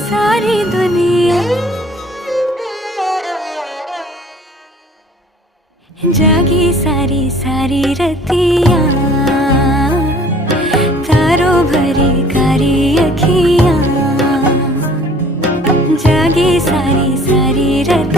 सारी दुनिया, जागी सारी सारी रतियाँ, तारों भरी कारी अखियाँ, जागी सारी सारी रतियाँ।